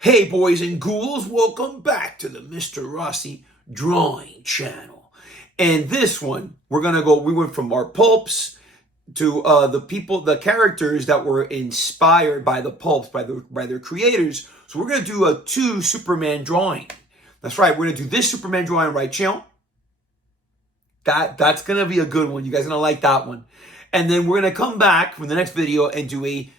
Hey boys and ghouls, welcome back to the MrRossi drawing channel. And this one, we went from our pulps to the characters that were inspired by the pulps, by their creators. So we're gonna do a 2 Superman drawing. That's right, we're gonna do this Superman drawing right, channel. That's gonna be a good one. You guys are gonna like that one. And then we're gonna come back from the next video and do a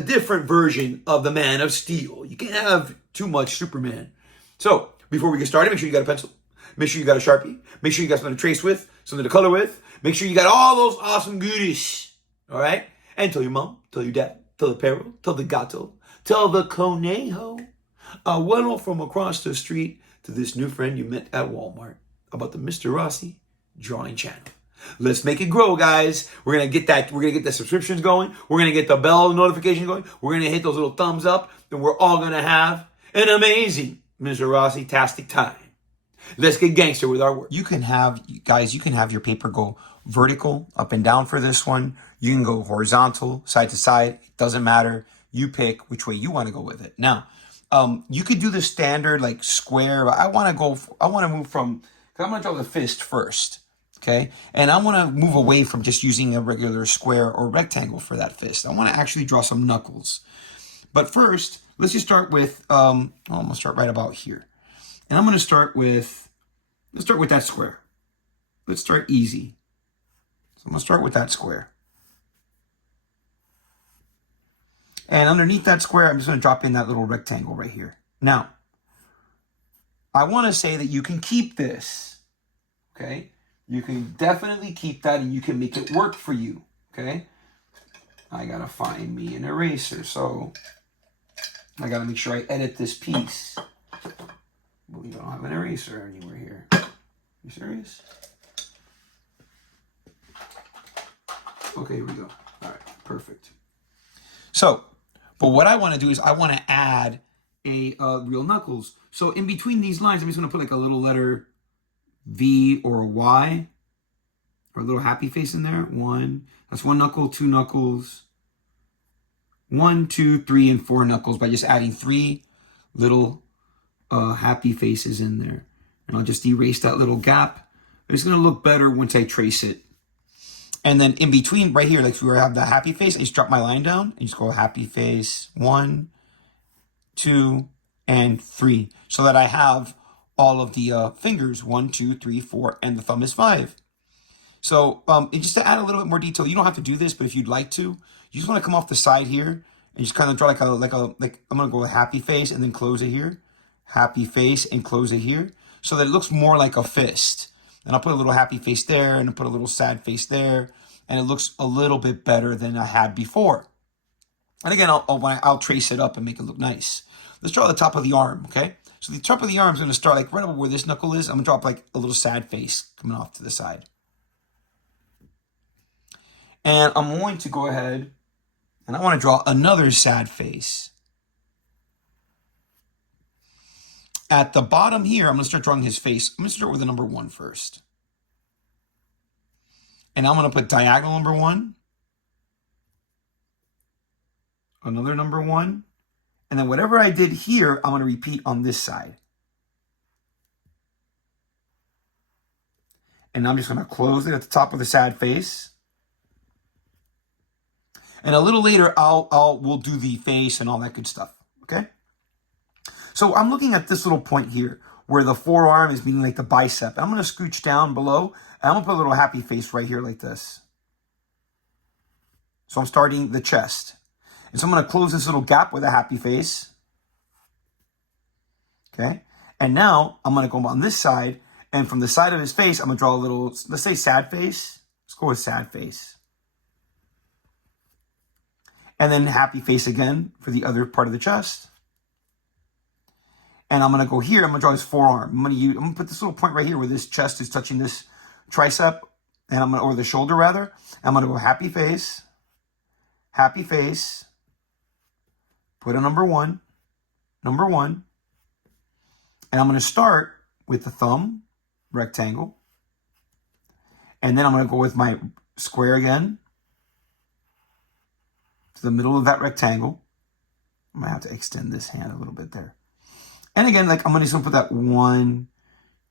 different version of the Man of Steel. You can't have too much Superman. So before we get started, make sure you got a pencil. Make sure you got a Sharpie. Make sure you got something to trace with, something to color with. Make sure you got all those awesome goodies. All right? And tell your mom, tell your dad, tell the perro, tell the gato, tell the conejo. Went from across the street to this new friend you met at Walmart about the MrRossi drawing channel. Let's make it grow, guys. We're gonna get the subscriptions going. We're gonna get the bell notification going. We're gonna hit those little thumbs up, and we're all gonna have an amazing MrRossi-tastic time. Let's get gangster with our work. You can have your paper go vertical, up and down for this one. You can go horizontal, side to side. It doesn't matter. You pick which way you want to go with it. Now, you could do the standard like square. But I want to move from, because I'm going to draw the fist first. Okay. And I want to move away from just using a regular square or rectangle for that fist. I want to actually draw some knuckles. But first, let's just start with, I'm going to start right about here. And I'm going to start with, let's start with that square. Let's start easy. So I'm going to start with that square. And underneath that square, I'm just going to drop in that little rectangle right here. Now, I want to say that you can keep this, okay? You can definitely keep that and you can make it work for you, okay? I got to find me an eraser, so I got to make sure I edit this piece. We don't have an eraser anywhere here. You serious? Okay, here we go. All right, perfect. So, but what I want to do is I want to add a real knuckles. So in between these lines, I'm just going to put like a little letter V or a Y or a little happy face in there. That's one knuckle, 2 knuckles. 1, 2, 3, and 4 knuckles by just adding 3 little happy faces in there. And I'll just erase that little gap. It's going to look better once I trace it. And then in between, right here, like where I have the happy face, I just drop my line down and just go happy face 1, 2, and 3. So that I have all of the fingers, 1, 2, 3, 4, and the thumb is 5. So and just to add a little bit more detail, you don't have to do this, but if you'd like to, you just want to come off the side here and just kind of draw like I'm going to go with happy face and then close it here. Happy face and close it here so that it looks more like a fist. And I'll put a little happy face there and I'll put a little sad face there. And it looks a little bit better than I had before. And again, I'll trace it up and make it look nice. Let's draw the top of the arm, okay? So the top of the arm is going to start like right over where this knuckle is. I'm going to drop like a little sad face coming off to the side. And I'm going to go ahead and I want to draw another sad face. At the bottom here, I'm going to start drawing his face. I'm going to start with the number 1 first. And I'm going to put diagonal number 1. Another number 1. And then whatever I did here, I'm going to repeat on this side. And I'm just going to close it at the top of the sad face. And a little later, we'll do the face and all that good stuff. Okay? So I'm looking at this little point here where the forearm is meaning like the bicep. I'm going to scooch down below and I'm going to put a little happy face right here like this. So I'm starting the chest. And so I'm going to close this little gap with a happy face. Okay? And now I'm going to go on this side. And from the side of his face, I'm going to draw a little, let's say sad face. Let's go with sad face. And then happy face again for the other part of the chest. And I'm going to go here. I'm going to draw his forearm. I'm going to put this little point right here where this chest is touching this tricep. And or the shoulder rather. I'm going to go happy face. Happy face. Put a number 1. Number 1. And I'm going to start with the thumb. Rectangle. And then I'm going to go with my square again. To the middle of that rectangle. I might have to extend this hand a little bit there. And again, like I'm just gonna put that 1,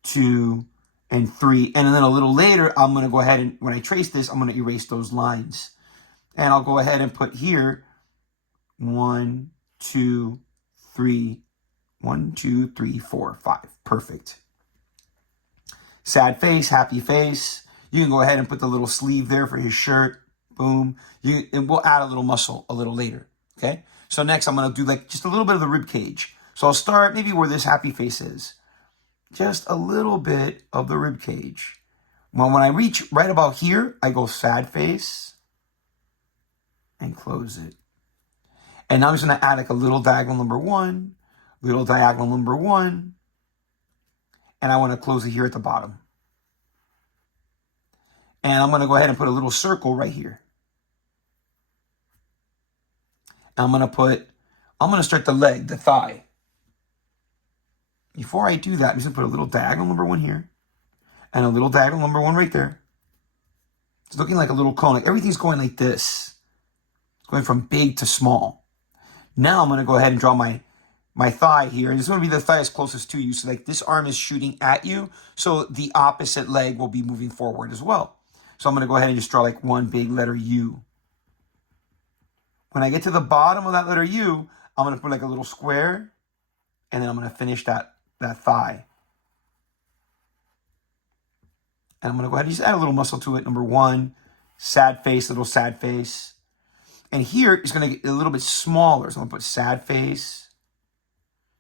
2, and 3. And then a little later, I'm gonna go ahead and when I trace this, I'm gonna erase those lines. And I'll go ahead and put here 1, 2, 3, 1, 2, 3, 4, 5. Perfect. Sad face, happy face. You can go ahead and put the little sleeve there for his shirt. Boom. And we'll add a little muscle a little later. Okay. So next I'm going to do like just a little bit of the rib cage. So I'll start maybe where this happy face is. Just a little bit of the rib cage. Well, when I reach right about here, I go sad face and close it. And now I'm just going to add like a little diagonal number 1, little diagonal number 1. And I want to close it here at the bottom. And I'm going to go ahead and put a little circle right here. And I'm going to start the leg, the thigh. Before I do that, I'm just going to put a little diagonal number 1 here. And a little diagonal number 1 right there. It's looking like a little cone. Like everything's going like this. Going from big to small. Now I'm going to go ahead and draw my thigh here. And it's going to be the thigh that's closest to you. So like this arm is shooting at you. So the opposite leg will be moving forward as well. So I'm going to go ahead and just draw like one big letter U. When I get to the bottom of that letter U, I'm going to put like a little square. And then I'm going to finish that thigh. And I'm going to go ahead and just add a little muscle to it. Number 1, sad face, little sad face. And here it's going to get a little bit smaller. So I'm going to put sad face.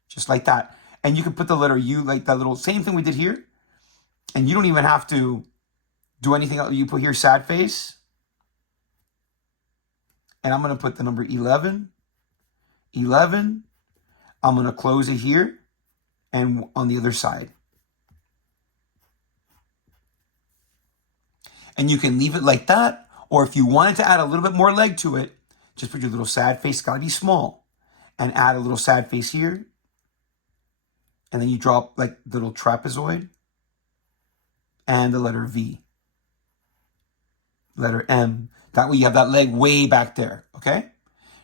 Just like that. And you can put the letter U like that little, same thing we did here. And you don't even have to do anything else. You put here sad face. And I'm going to put the number 11. 11. I'm going to close it here. And on the other side. And you can leave it like that. Or if you wanted to add a little bit more leg to it, just put your little sad face. It's got to be small. And add a little sad face here. And then you drop like the little trapezoid. And the letter V. Letter M. That way you have that leg way back there. Okay?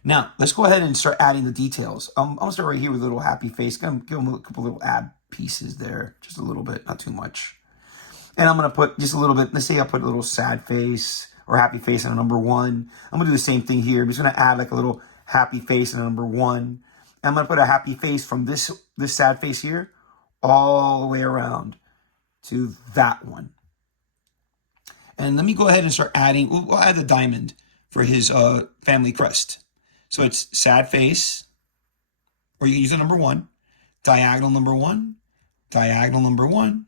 Now, let's go ahead and start adding the details. I'm going to start right here with a little happy face. Give him a couple little ab pieces there. Just a little bit, not too much. And I'm going to put just a little bit. Let's say I put a little sad face or happy face on a number 1. I'm going to do the same thing here. I'm just going to add like a little happy face on a number 1. And I'm going to put a happy face from this sad face here all the way around to that one. And let me go ahead and start adding. We'll add the diamond for his family crest. So it's sad face, or you can use the number 1, diagonal number 1, diagonal number 1.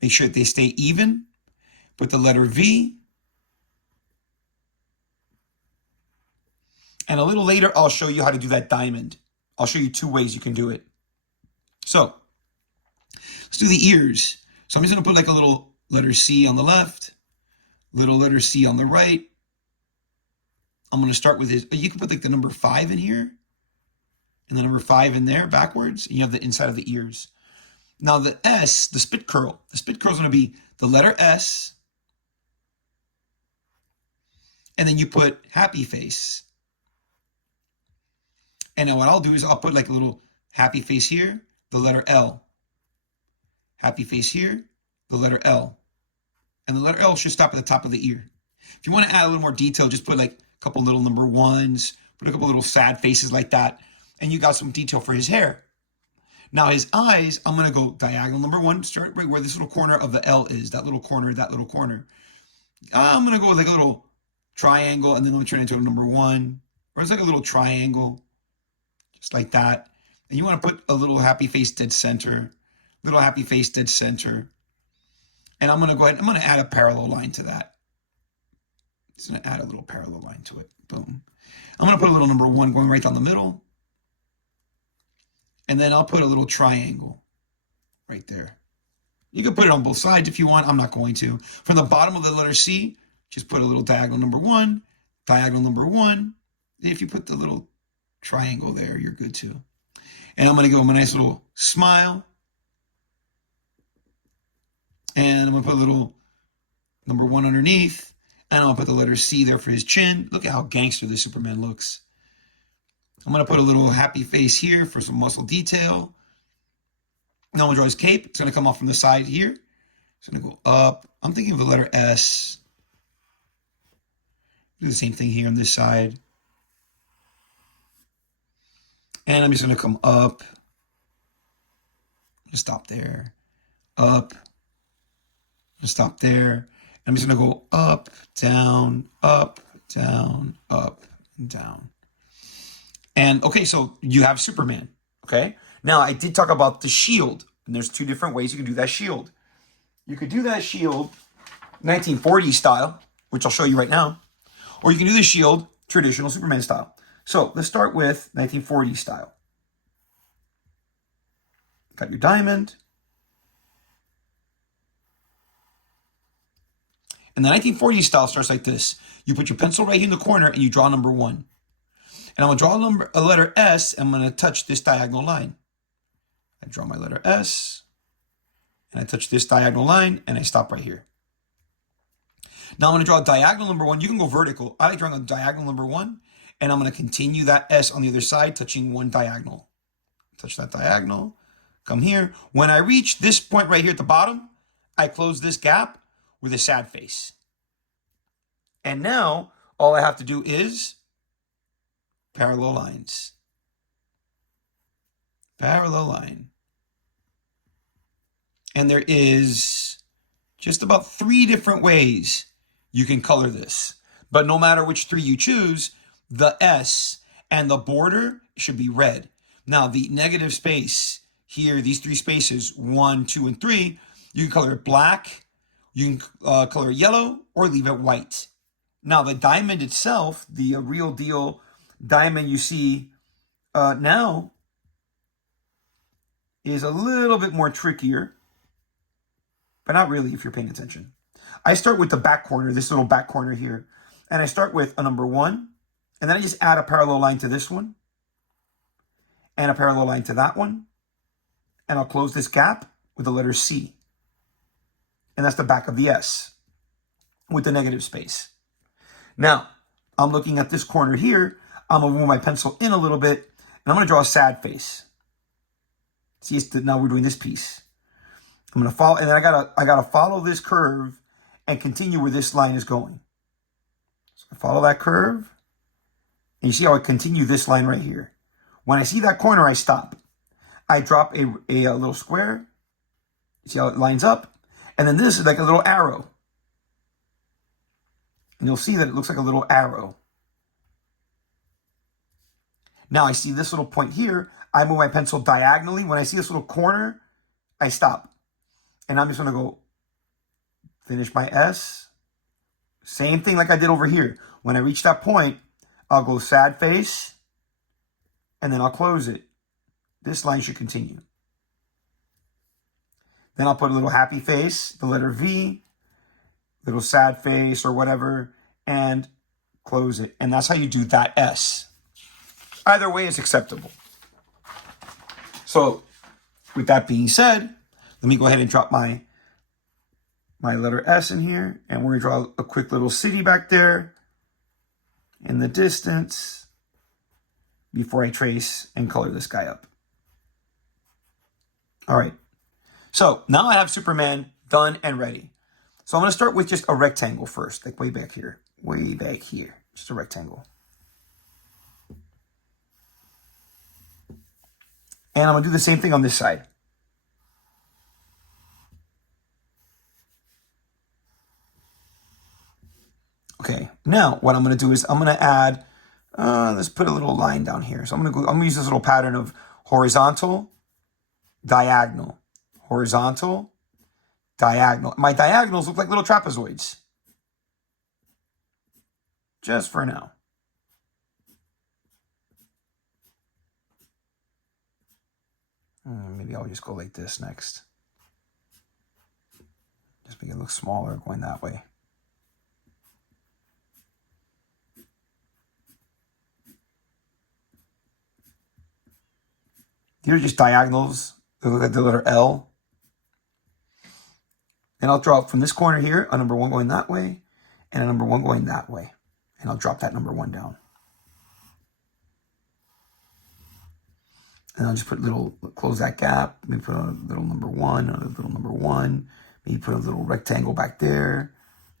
Make sure that they stay even. Put the letter V. And a little later, I'll show you how to do that diamond. I'll show you 2 ways you can do it. So let's do the ears. So I'm just going to put like a little letter C on the left, little letter C on the right. I'm going to start with his, you can put like the number 5 in here and the number 5 in there backwards. And you have the inside of the ears. Now the S, the spit curl is going to be the letter S. And then you put happy face. And then what I'll do is I'll put like a little happy face here, the letter L. Happy face here, the letter L. And the letter L should stop at the top of the ear. If you want to add a little more detail, just put like a couple little number 1s, put a couple little sad faces like that, and you got some detail for his hair. Now his eyes, I'm going to go diagonal number 1, start right where this little corner of the L is, that little corner, that little corner. I'm going to go with like a little triangle, and then I'm going to turn it into a number 1, or it's like a little triangle, just like that. And you want to put a little happy face dead center, little happy face dead center. And I'm going to go ahead, I'm going to add a parallel line to that. Just going to add a little parallel line to it. Boom. I'm going to put a little number 1 going right down the middle. And then I'll put a little triangle right there. You can put it on both sides if you want. I'm not going to. From the bottom of the letter C, just put a little diagonal number 1, diagonal number 1. If you put the little triangle there, you're good too. And I'm going to go with my nice little smile. And I'm going to put a little number 1 underneath. And I'm going to put the letter C there for his chin. Look at how gangster this Superman looks. I'm going to put a little happy face here for some muscle detail. Now I'm going to draw his cape. It's going to come off from the side here. It's going to go up. I'm thinking of the letter S. Do the same thing here on this side. And I'm just going to come up. Just stop there. Up. Just stop there. I'm just going to go up, down, up, down, up, and down. And okay, so you have Superman. Okay. Now I did talk about the shield. And there's two different ways you can do that shield. You could do that shield 1940 style, which I'll show you right now. Or you can do the shield traditional Superman style. So let's start with 1940 style. Got your diamond. And the 1940 style starts like this. You put your pencil right here in the corner and you draw number 1. And I'm going to draw a letter S. And I'm going to touch this diagonal line. I draw my letter S. And I touch this diagonal line. And I stop right here. Now I'm going to draw a diagonal number 1. You can go vertical. I like drawing a diagonal number 1. And I'm going to continue that S on the other side, touching one diagonal. Touch that diagonal. Come here. When I reach this point right here at the bottom, I close this gap with a sad face. And now all I have to do is parallel lines. Parallel line. And there is just about 3 different ways you can color this. But no matter which 3 you choose, the S and the border should be red. Now the negative space here, these 3 spaces, 1, 2, and 3, you can color it black, you can color it yellow, or leave it white. Now the diamond itself, the real deal diamond you see now, is a little bit more trickier, but not really if you're paying attention. I start with the back corner, this little back corner here, and I start with a number 1, and then I just add a parallel line to this one, and a parallel line to that one, and I'll close this gap with the letter C. And that's the back of the S with the negative space. Now, I'm looking at this corner here. I'm going to move my pencil in a little bit, and I'm going to draw a sad face. See, now we're doing this piece. I'm going to follow, and then I gotta follow this curve and continue where this line is going. So I follow that curve, and you see how I continue this line right here. When I see that corner, I stop. I drop a little square. You see how it lines up? And then this is like a little arrow. And you'll see that it looks like a little arrow. Now I see this little point here. I move my pencil diagonally. When I see this little corner, I stop. And I'm just going to go finish my S. Same thing like I did over here. When I reach that point, I'll go sad face. And then I'll close it. This line should continue. Then I'll put a little happy face, the letter V, little sad face or whatever, and close it. And that's how you do that S. Either way is acceptable. So with that being said, let me go ahead and drop my letter S in here. And we're going to draw a quick little city back there in the distance before I trace and color this guy up. All right. So now I have Superman done and ready. So I'm going to start with just a rectangle first, like way back here. Way back here. Just a rectangle. And I'm going to do the same thing on this side. Okay, now what I'm going to do is I'm going to add, let's put a little line down here. So I'm going to use this little pattern of horizontal, diagonal, horizontal, diagonal. My diagonals look like little trapezoids. Just for now. Maybe I'll just go like this next. Just make it look smaller going that way. These are just diagonals. They look like the letter L. And I'll draw from this corner here a number 1 going that way and a number 1 going that way. And I'll drop that number 1 down. And I'll just put close that gap. Maybe put a little number 1, another little number 1. Maybe put a little rectangle back there.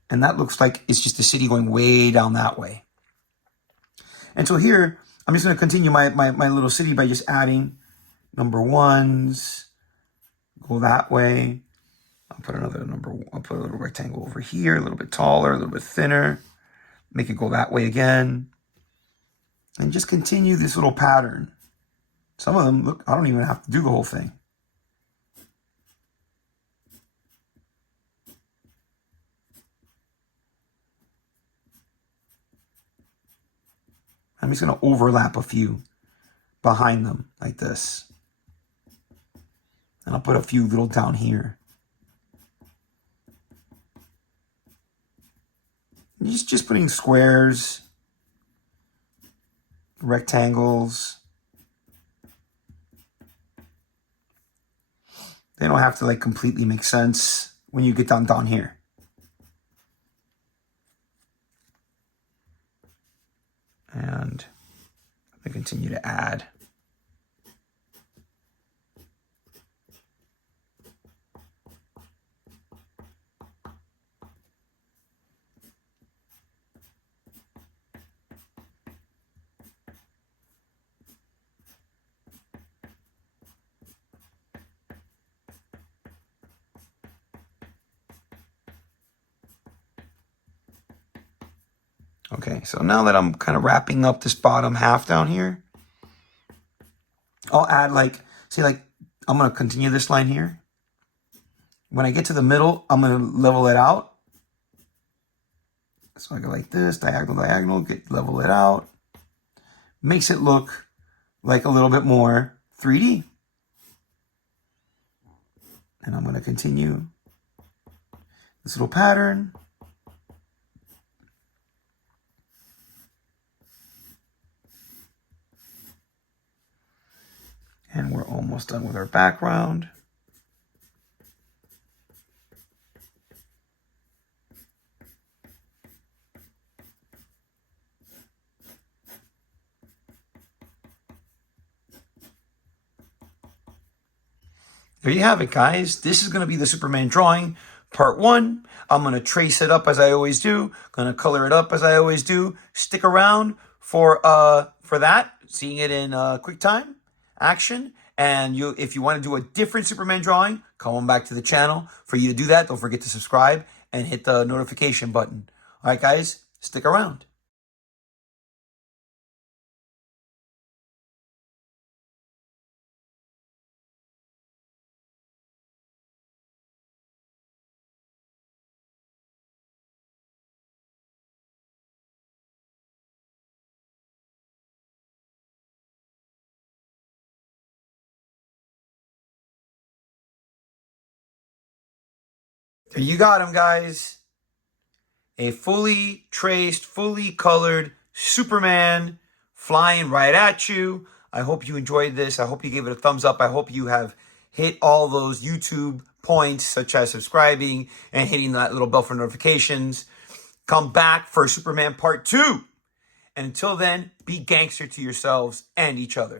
And that looks like it's just the city going way down that way. And so here, I'm just going to continue my little city by just adding number 1s. Go that way. I'll put I'll put a little rectangle over here, a little bit taller, a little bit thinner. Make it go that way again. And just continue this little pattern. Some of them, look, I don't even have to do the whole thing. I'm just going to overlap a few behind them like this. And I'll put a few little down here. Just putting squares, rectangles. They don't have to like completely make sense when you get down here. And I'm going to continue to add. Okay, so now that I'm kind of wrapping up this bottom half down here, I'll add I'm going to continue this line here. When I get to the middle, I'm going to level it out. So I go like this, diagonal, level it out. Makes it look like a little bit more 3D. And I'm going to continue this little pattern. And we're almost done with our background. There you have it, guys. This is going to be the Superman drawing, part 1. I'm going to trace it up as I always do. Going to color it up as I always do. Stick around for that, seeing it in quick time action. And if you want to do a different Superman drawing, come on back to the channel. For you to do that, don't forget to subscribe and hit the notification button. All right, guys, stick around. There you got him, guys. A fully traced, fully colored Superman flying right at you. I hope you enjoyed this. I hope you gave it a thumbs up. I hope you have hit all those YouTube points, such as subscribing and hitting that little bell for notifications. Come back for Superman Part 2. And until then, be gangster to yourselves and each other.